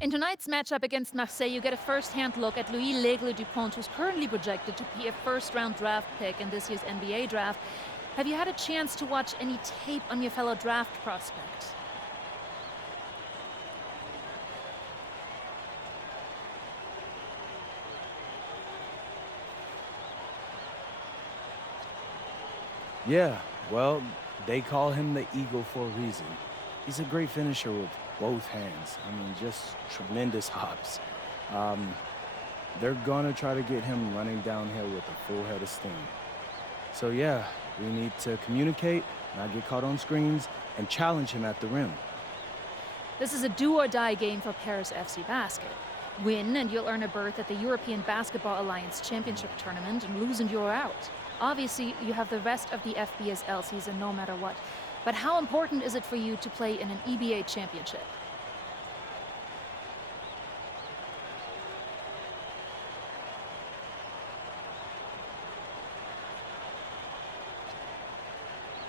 In tonight's matchup against Marseille, you get a first-hand look at Louis L'Aigle Dupont, who's currently projected to be a first-round draft pick in this year's NBA draft. Have you had a chance to watch any tape on your fellow draft prospect? Yeah, well, they call him the Eagle for a reason. He's a great finisher with both hands. I mean, just tremendous hops. They're gonna try to get him running downhill with a full head of steam. So yeah, we need to communicate, not get caught on screens, and challenge him at the rim. This is a do-or-die game for Paris FC Basket. Win and you'll earn a berth at the European Basketball Alliance Championship Tournament, and lose and you're out. Obviously, you have the rest of the FBSL season no matter what. But how important is it for you to play in an EBA championship?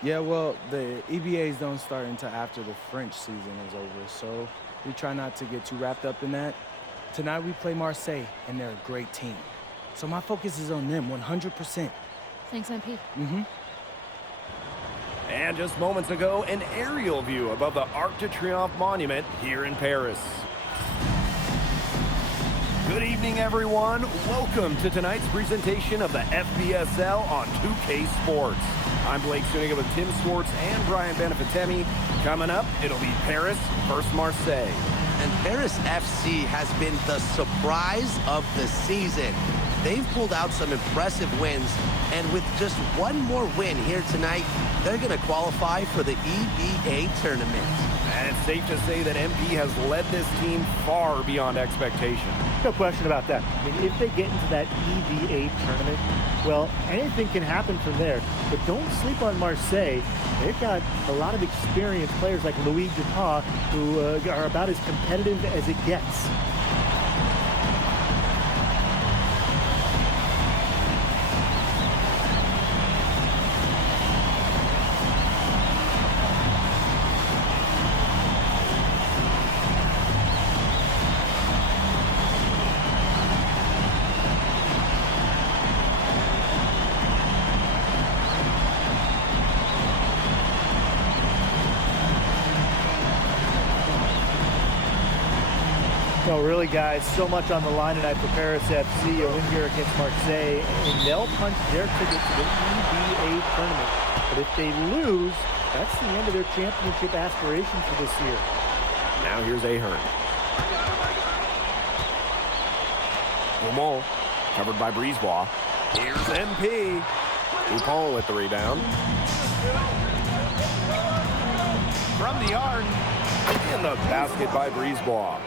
Yeah, well, the EBAs don't start until after the French season is over, so we try not to get too wrapped up in that. Tonight we play Marseille, and they're a great team. So my focus is on them 100%. Thanks, MP. And just moments ago, an aerial view above the Arc de Triomphe monument here in Paris. Good evening, everyone. Welcome to tonight's presentation of the FBSL on 2K Sports. I'm Blake Suniga with Tim Swartz and Brian Benefitemi. Coming up, it'll be Paris versus Marseille. And Paris FC has been the surprise of the season. They've pulled out some impressive wins, and with just one more win here tonight, they're going to qualify for the EBA tournament. And it's safe to say that MP has led this team far beyond expectation. No question about that. I mean, if they get into that EBA tournament, well, anything can happen from there. But don't sleep on Marseille. They've got a lot of experienced players like Louis Dupont, who are about as competitive as it gets. No, really, guys, so much on the line tonight for Paris FC. A win here against Marseille, and they'll punch their ticket to the EBA tournament. But if they lose, that's the end of their championship aspirations for this year. Now here's Ahern. Dumont, covered by Brisebois. Here's MP. Dupont with the rebound. From the arc. In the basket by Brisebois.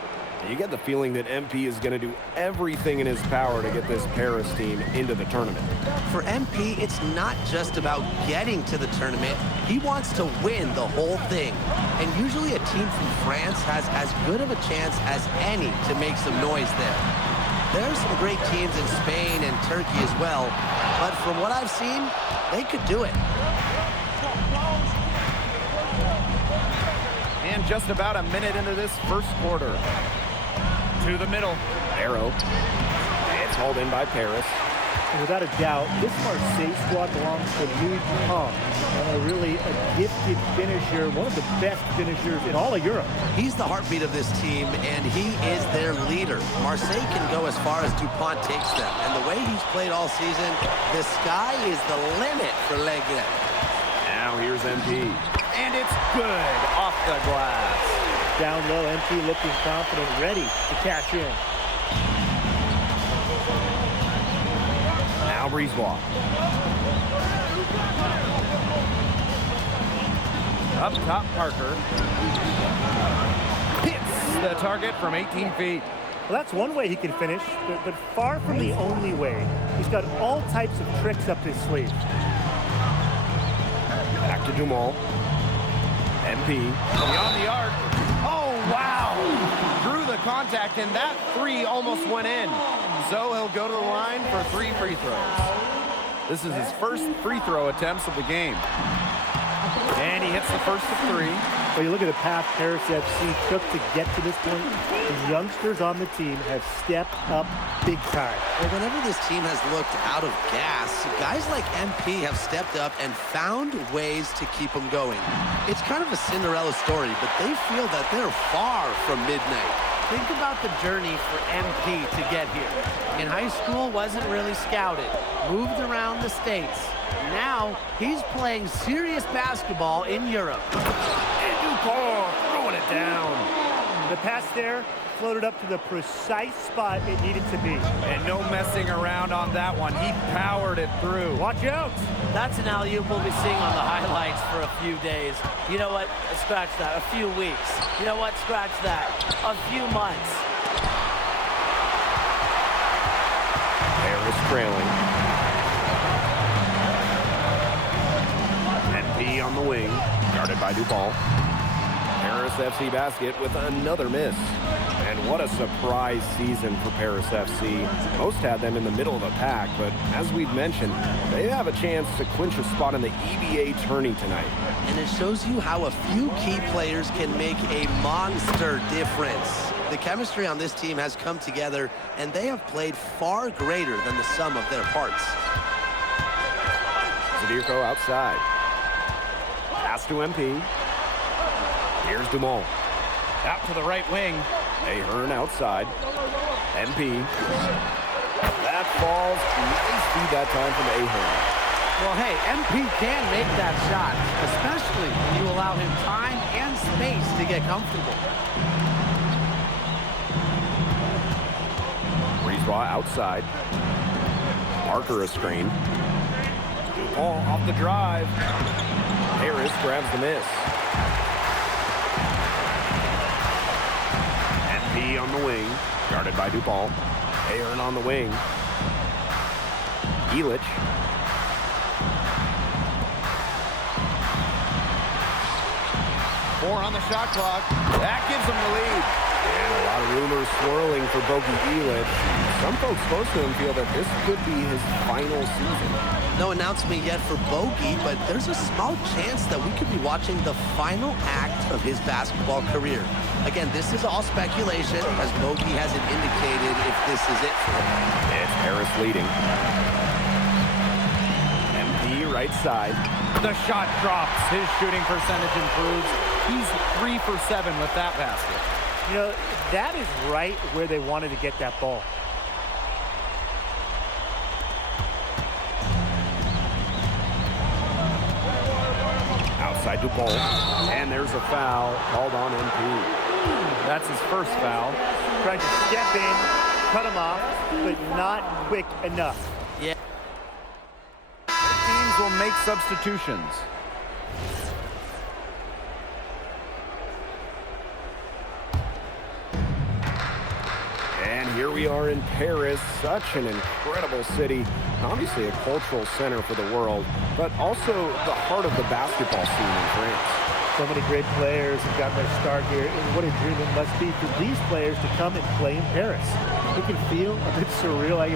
You get the feeling that MP is going to do everything in his power to get this Paris team into the tournament. For MP, it's not just about getting to the tournament. He wants to win the whole thing. And usually a team from France has as good of a chance as any to make some noise there. There's some great teams in Spain and Turkey as well, but from what I've seen, they could do it. And just about a minute into this first quarter. To the middle. Arrow. It's hauled in by Paris. And without a doubt, this Marseille squad belongs to Louis Dupont. Really a gifted finisher, one of the best finishers in all of Europe. He's the heartbeat of this team, and he is their leader. Marseille can go as far as Dupont takes them. And the way he's played all season, the sky is the limit for L'Aigle. Now here's MP. And it's good off the glass. Down low, MP looking confident, ready to cash in. Now Brisebois. Up top, Parker. Hits the target from 18 feet. Well, that's one way he can finish, but far from the only way. He's got all types of tricks up his sleeve. Back to Dumont. MP. Beyond the arc. Oh, wow. Drew the contact, and that three almost went in. So he'll go to the line for 3 free throws. This is his first free throw attempts of the game. And he hits the first of 3. Well, you look at the path Paris FC took to get to this point. The youngsters on the team have stepped up big time. Well, whenever this team has looked out of gas, guys like MP have stepped up and found ways to keep them going. It's kind of a Cinderella story, but they feel that they're far from midnight. Think about the journey for MP to get here. In high school, wasn't really scouted. Moved around the States. Now, he's playing serious basketball in Europe. And Dupont throwing it down. The pass there floated up to the precise spot it needed to be. And no messing around on that one. He powered it through. Watch out! That's an alley-oop we'll be seeing on the highlights for a few days. You know what? Scratch that. A few weeks. You know what? Scratch that. A few months. Harris trailing. MP on the wing, guarded by Dupont. Paris FC Basket with another miss. And what a surprise season for Paris FC. Most had them in the middle of the pack, but as we've mentioned, they have a chance to clinch a spot in the EBA tourney tonight. And it shows you how a few key players can make a monster difference. The chemistry on this team has come together, and they have played far greater than the sum of their parts. Zadirko outside. Pass to MP. Here's Dumont. Out to the right wing. Ahern outside. MP. That falls. Nice feed that time from Ahern. Well, hey, MP can make that shot, especially when you allow him time and space to get comfortable. Breezeball outside. Parker a screen. Dupont off the drive. Harris grabs the miss. MP on the wing, guarded by Dupont. Ahern on the wing. Elich. 4 on the shot clock. That gives them the lead. And a lot of rumors swirling for Bogi Elich. Some folks close to him feel that this could be his final season. No announcement yet for Bogi, but there's a small chance that we could be watching the final act of his basketball career. Again, this is all speculation, as Bogi hasn't indicated if this is it for him. It's Harris leading. MP right side. The shot drops. His shooting percentage improves. He's 3 for 7 with that basket. You know, that is right where they wanted to get that ball. Outside Dupont. And there's a foul called on MP. That's his first foul. Tried to step in, cut him off, but not quick enough. Yeah. Teams will make substitutions. And here we are in Paris, such an incredible city. Obviously a cultural center for the world, but also the heart of the basketball scene in France. So many great players have gotten their start here, and what a dream it must be for these players to come and play in Paris. It can feel a bit surreal, I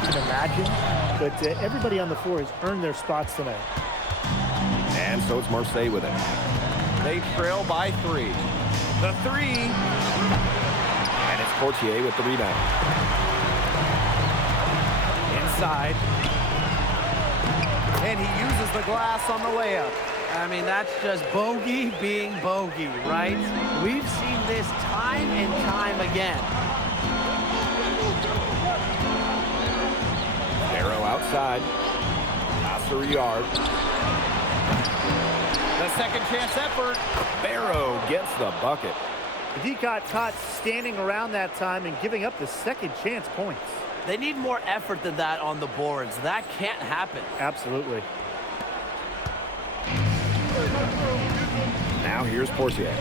can imagine, but everybody on the floor has earned their spots tonight. And so it's Marseille with it. They trail by 3. The 3. And it's Portier with the rebound. Inside. And he uses the glass on the layup. I mean, that's just Bogi being Bogi, right? We've seen this time and time again. Barrow outside. Pass to Riyard. The second chance effort. Barrow gets the bucket. The got caught standing around that time and giving up the second chance points. They need more effort than that on the boards. That can't happen. Absolutely. Now here's Portier.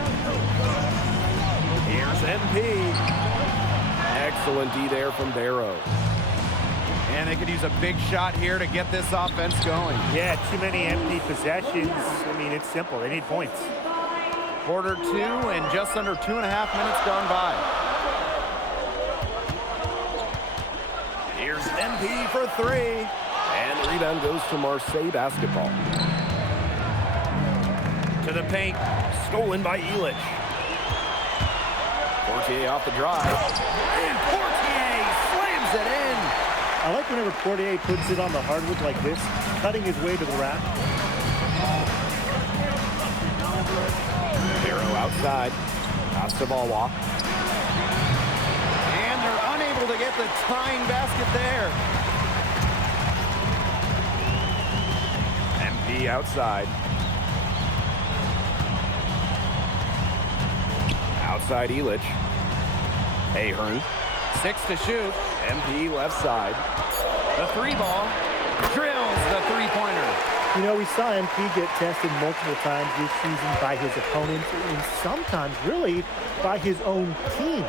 Here's MP. Excellent D there from Barrow. And they could use a big shot here to get this offense going. Yeah, too many empty possessions. I mean, it's simple. They need points. Quarter 2 and just under 2.5 minutes gone by. Here's MP for 3. And the rebound goes to Marseille basketball. To the paint. Stolen by Elich. Portier off the drive. And Portier slams it in. I like whenever Portier puts it on the hardwood like this, cutting his way to the rack. Barrow outside. Pass to Balwa. And they're unable to get the tying basket there. MP outside. Outside Elich. Ahern. 6 to shoot. MP left side. The three ball. Drills the three-pointer. You know, we saw MP get tested multiple times this season by his opponents and sometimes really by his own team.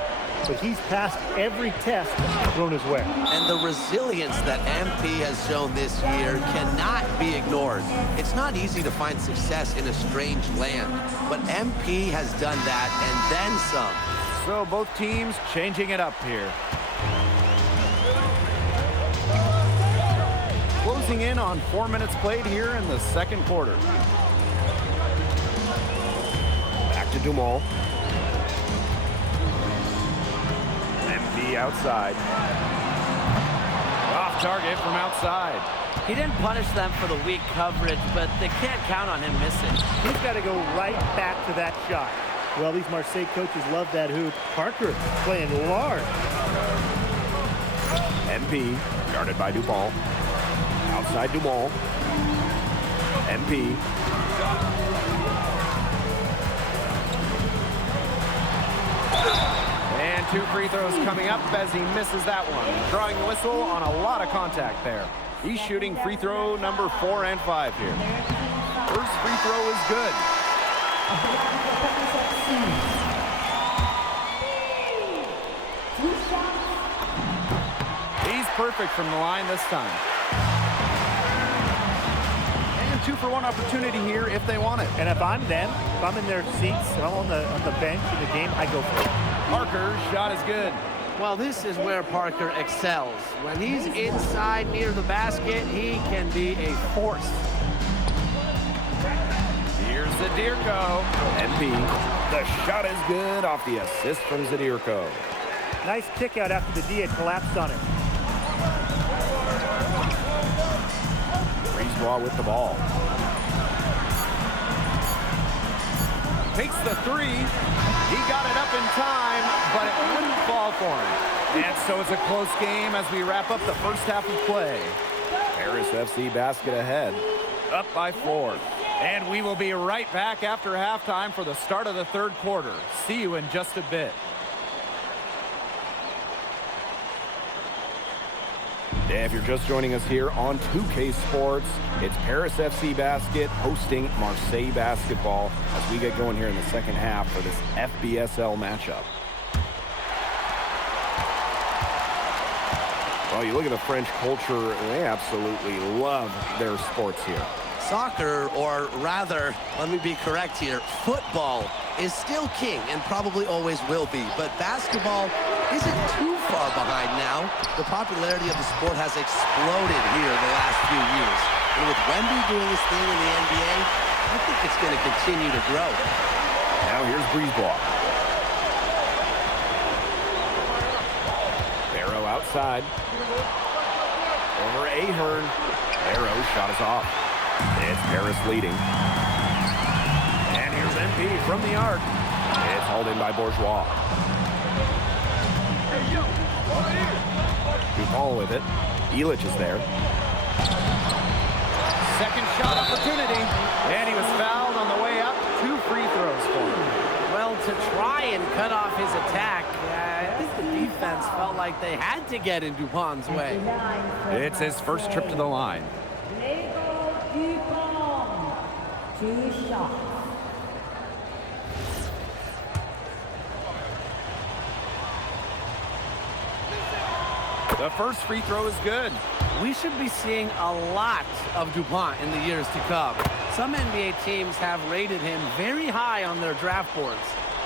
But he's passed every test thrown his way. And the resilience that MP has shown this year cannot be ignored. It's not easy to find success in a strange land, but MP has done that and then some. So both teams changing it up here. Closing in on 4 minutes played here in the second quarter. Back to Dumont. MP outside. Off target from outside. He didn't punish them for the weak coverage, but they can't count on him missing. He's got to go right back to that shot. Well, these Marseille coaches love that hoop. Parker playing large. MP guarded by Dupont. Outside Dumont. MP. And 2 free throws coming up as he misses that one. Drawing the whistle on a lot of contact there. He's shooting free throw number 4 and 5 here. First free throw is good. He's perfect from the line this time. And 2-for-1 opportunity here if they want it. And if I'm them, if I'm in their seats, if I'm on the bench in the game, I go for it. Parker's shot is good. Well, this is where Parker excels. When he's inside near the basket, he can be a force. Here's Zadirko. MP. The shot is good off the assist from Zadirko. Nice kick out after the D had collapsed on him. Brisebois with the ball. Takes the three. He got it up in time, but it wouldn't fall for him. And so it's a close game as we wrap up the first half of play. Paris FC basket ahead, up by 4. And we will be right back after halftime for the start of the third quarter. See you in just a bit. If you're just joining us here on 2K Sports, it's Paris FC Basket hosting Marseille Basketball as we get going here in the second half for this FBSL matchup. Well, you look at the French culture, they absolutely love their sports here. Soccer, or rather, let me be correct here, football is still king and probably always will be, but basketball isn't too far behind now. The popularity of the sport has exploded here in the last few years. And with Wemby doing his thing in the NBA, I think it's going to continue to grow. Now here's Brisebois. Barrow outside. Over Ahern. Barrow shot is off. It's Paris leading. And here's MP from the arc. It's hauled in by Bourgeois. Dupont with it. Elich is there. Second shot opportunity. And he was fouled on the way up. 2 free throws for him. Well, to try and cut off his attack, I think the defense felt like they had to get in Dupont's way. It's his first trip to the line. Dupont, 2 shots. The first free throw is good. We should be seeing a lot of Dupont in the years to come. Some NBA teams have rated him very high on their draft boards.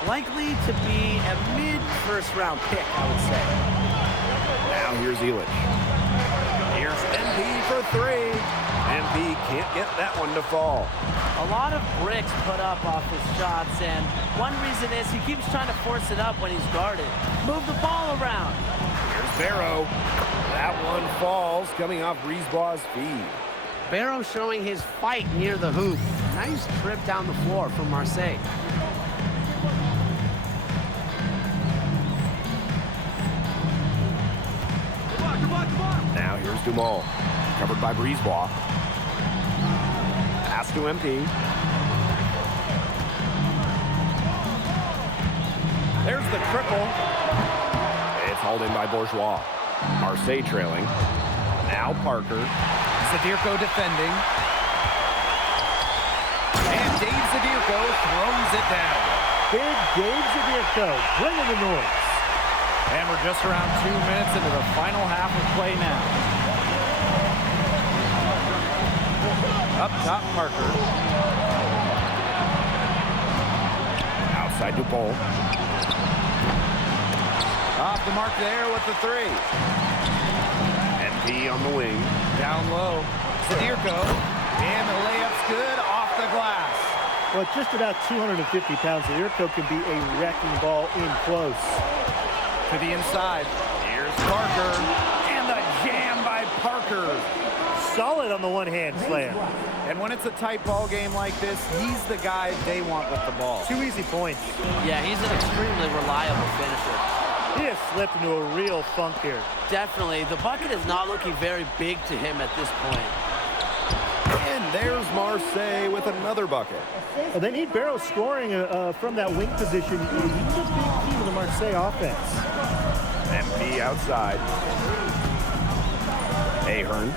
Likely to be a mid-first round pick, I would say. Now here's Elich. Here's MP for three. MP can't get that one to fall. A lot of bricks put up off his shots, and one reason is he keeps trying to force it up when he's guarded. Move the ball around. Here's Barrow. That one falls, coming off Brisebois' feed. Barrow showing his fight near the hoop. Nice trip down the floor from Marseille. Now here's Dumal, covered by Brisebois. Pass to MP. There's the triple. It's hauled in by Bourgeois. Marseille trailing. Now Parker. Zadirko defending. And Dave Zadirko throws it down. Big Dave Zadirko bringing the noise. And we're just around 2 minutes into the final half of play now. Up top, Parker. Outside Dupont. Off the mark there with the three. MP on the wing. Down low. Zadirko. And the layup's good off the glass. Well, at just about 250 pounds, Zadirko can be a wrecking ball in close. To the inside. Here's Parker. And the jam by Parker. Solid on the one-hand slam. And when it's a tight ball game like this, he's the guy they want with the ball. 2 easy points. Yeah, he's an extremely reliable finisher. He has slipped into a real funk here. Definitely. The bucket is not looking very big to him at this point. And there's Marseille with another bucket. Well, they need Barrow scoring from that wing position. He's a big key to the Marseille offense. MP outside. Ahern.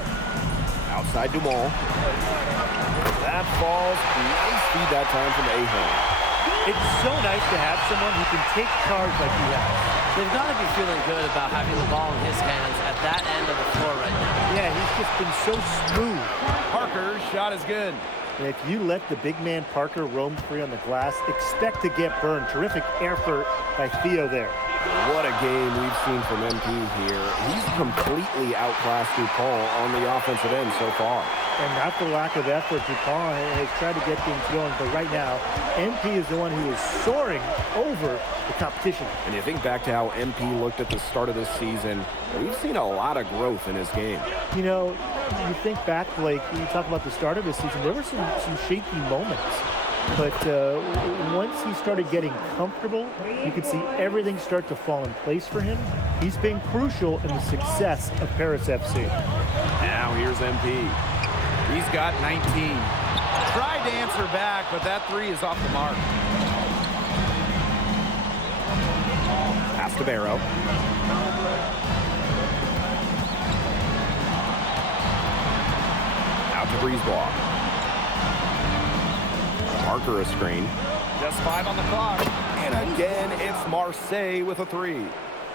Outside Dumal. That falls. Nice feed that time from Ahern. It's so nice to have someone who can take charge like he has. They've got to be feeling good about having the ball in his hands at that end of the floor right now. Yeah, he's just been so smooth. Parker's shot is good. And if you let the big man Parker roam free on the glass, expect to get burned. Terrific effort by Theo there. What a game we've seen from MP here. He's completely outclassed Dupont on the offensive end so far. And not for lack of effort, Dupont has tried to get things going, but right now, MP is the one who is soaring over the competition. And you think back to how MP looked at the start of this season, we've seen a lot of growth in his game. You know, you think back, Blake, you talk about the start of this season, there were some shaky moments. But once he started getting comfortable, you could see everything start to fall in place for him. He's been crucial in the success of Paris FC. Now here's MP. He's got 19. Tried to answer back, but that three is off the mark. Pass to Barrow. Out to Brisebois. Parker a screen. Just 5 on the clock. And again, it's Marseille with a three.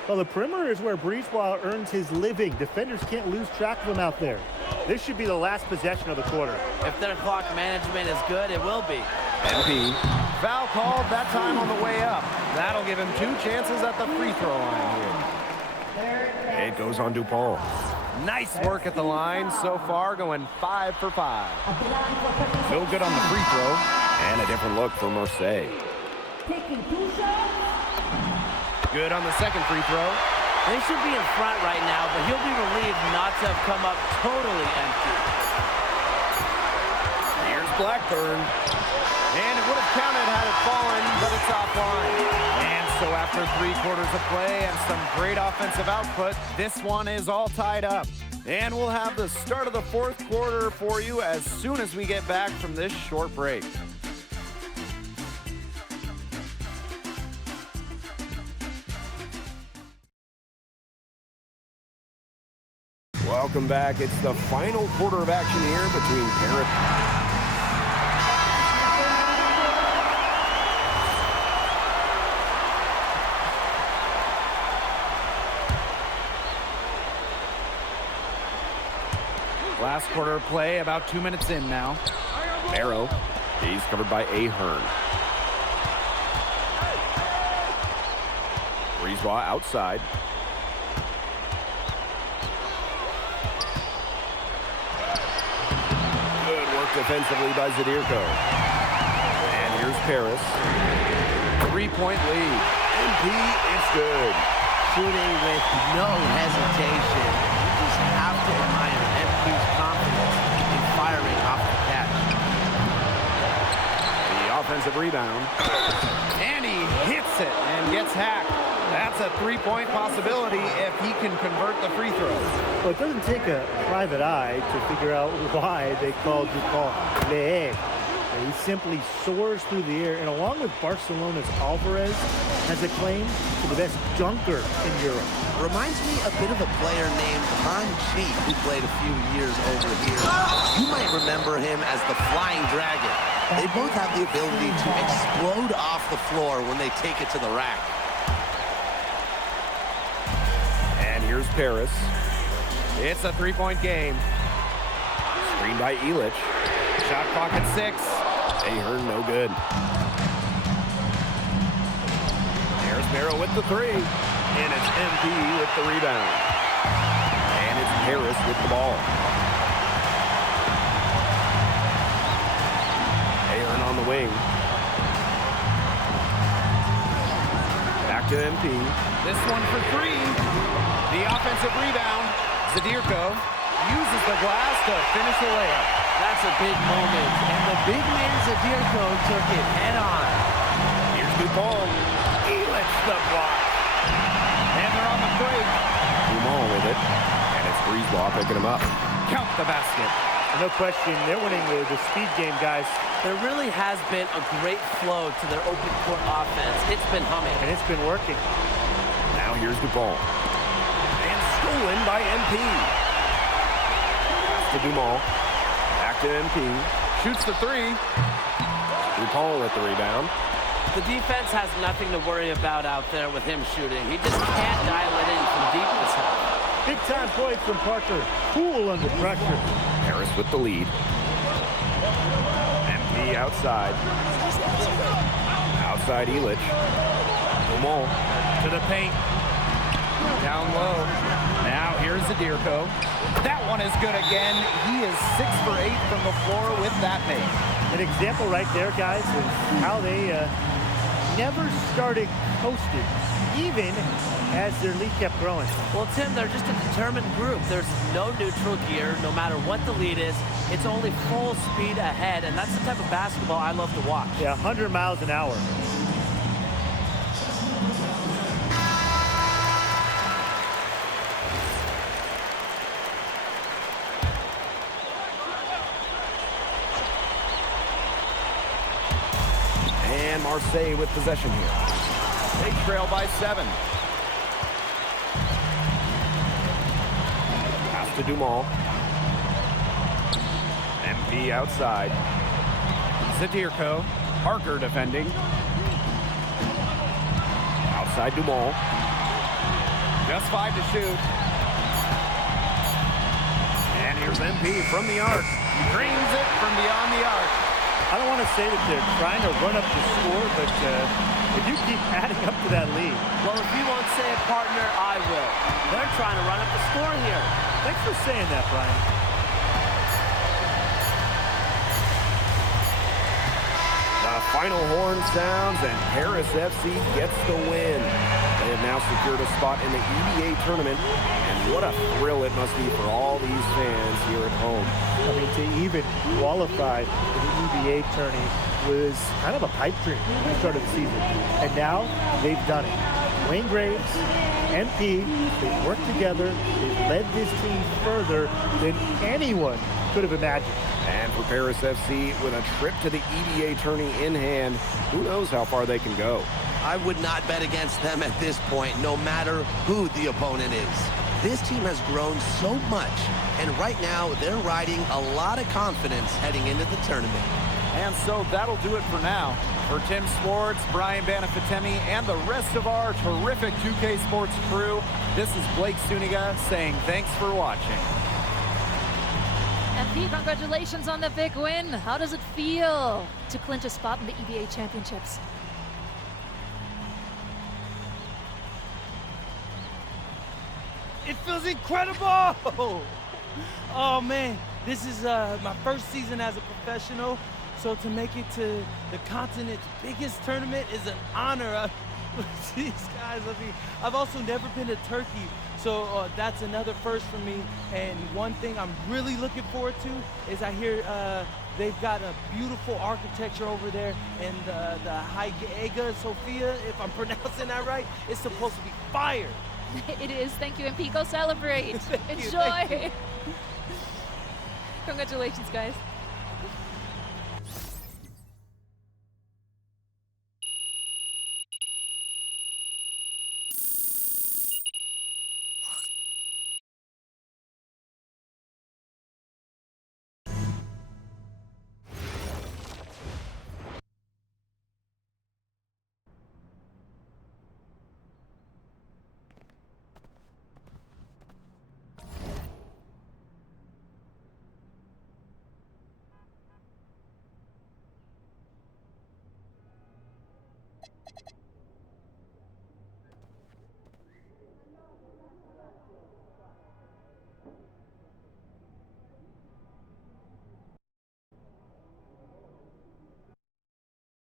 Well, the perimeter is where Brisebois earns his living. Defenders can't lose track of him out there. This should be the last possession of the quarter. If their clock management is good, it will be. MP. Foul called that time on the way up. That'll give him 2 chances at the free throw line here. It goes on Dupont. Nice work at the line so far, going 5 for 5. No good on the free throw. And a different look for Marseille. Taking 2 shots. Good on the second free throw. They should be in front right now, but he'll be relieved not to have come up totally empty. Here's Blackburn. And it would have counted had it fallen, but it's offline. And so after 3 quarters of play and some great offensive output, this one is all tied up. And we'll have the start of the 4th quarter for you as soon as we get back from this short break. Welcome back. It's the final quarter of action here between Paris. Last quarter of play, about 2 minutes in now. Barrow, he's covered by Ahern. Brisebois outside. defensively by Zadirko. And here's Paris. 3-point lead. MP, it's good. Shooting with no hesitation. You just have to admire MP's confidence in firing off the catch. The offensive rebound. And he hits it and gets hacked. That's a three-point possibility if he can convert the free throw. Well, it doesn't take a private eye to figure out why they called Dupont Le. He simply soars through the air, and along with Barcelona's Alvarez, has a claim to the best dunker in Europe. Reminds me a bit of a player named Han Chi, who played a few years over here. You might remember him as the Flying Dragon. They both have the ability to explode off the floor when they take it to the rack. And here's Paris. It's a three-point game. Screen by Illich. Shot clock at 6. Ahern no good. There's Barrow with the 3. And it's MP with the rebound. And it's Harris with the ball. Ahern on the wing. Back to MP. This one for 3. The offensive rebound. Zadirko uses the glass to finish the layup. That's a big moment, and the big man Zadirko took it head on. Here's Dupont. Illich the block. And they're on the break. Dupont with it. And it's Breezeball picking him up. Count the basket. No question, they're winning the speed game, guys. There really has been a great flow to their open court offense. It's been humming. And it's been working. Now here's Dupont. And stolen by MP. Pass to Dumont. Back to MP. Shoots the 3. Dupont with the rebound. The defense has nothing to worry about out there with him shooting. He just can't dial it in from deep in the side. Big time points from Parker. Cool under pressure. Harris with the lead. MP outside. Outside Illich. Dumont to the paint. Down low. Now here's Zadirko. That one is good again. He is 6 for 8 from the floor with that make. An example right there, guys, of how they never started coasting, even as their lead kept growing. Well, Tim, they're just a determined group. There's no neutral gear, no matter what the lead is. It's only full speed ahead, and that's the type of basketball I love to watch. Yeah, 100 miles an hour. And Marseille with possession here. They trail by 7. Pass to Dumont. MP outside. Zadirko. Parker defending. Outside Dumont. Just 5 to shoot. And here's MP from the arc. Drains it from beyond the arc. I don't want to say that they're trying to run up the score, but if you keep adding up to that lead. Well, if you won't say it, partner, I will. They're trying to run up the score here. Thanks for saying that, Brian. The final horn sounds, and Paris FC gets the win. They have now secured a spot in the EVA tournament, and what a thrill it must be for all these fans here at home. I mean, to even qualify for the EVA tourney was kind of a pipe dream at the start of the season. And now they've done it. Wayne Graves, MP, they've worked together. They've led this team further than anyone could have imagined. And for Paris FC, with a trip to the EVA tourney in hand, who knows how far they can go. I would not bet against them at this point, no matter who the opponent is. This team has grown so much, and right now they're riding a lot of confidence heading into the tournament. And so that'll do it for now. For Tim Swartz, Brian Banafitemi, and the rest of our terrific 2K Sports crew, this is Blake Suniga saying thanks for watching. MP, congratulations on the big win. How does it feel to clinch a spot in the EVA Championships? It feels incredible! Oh man, This is my first season as a professional, so to make it to the continent's biggest tournament is an honor. These guys, I mean, I've also never been to Turkey, so that's another first for me. And one thing I'm really looking forward to is I hear they've got a beautiful architecture over there, and the Hagia Sophia, if I'm pronouncing that right, is supposed to be fire. It is. Thank you, MP. Go celebrate. Thank you, Enjoy. thank you. Congratulations, guys.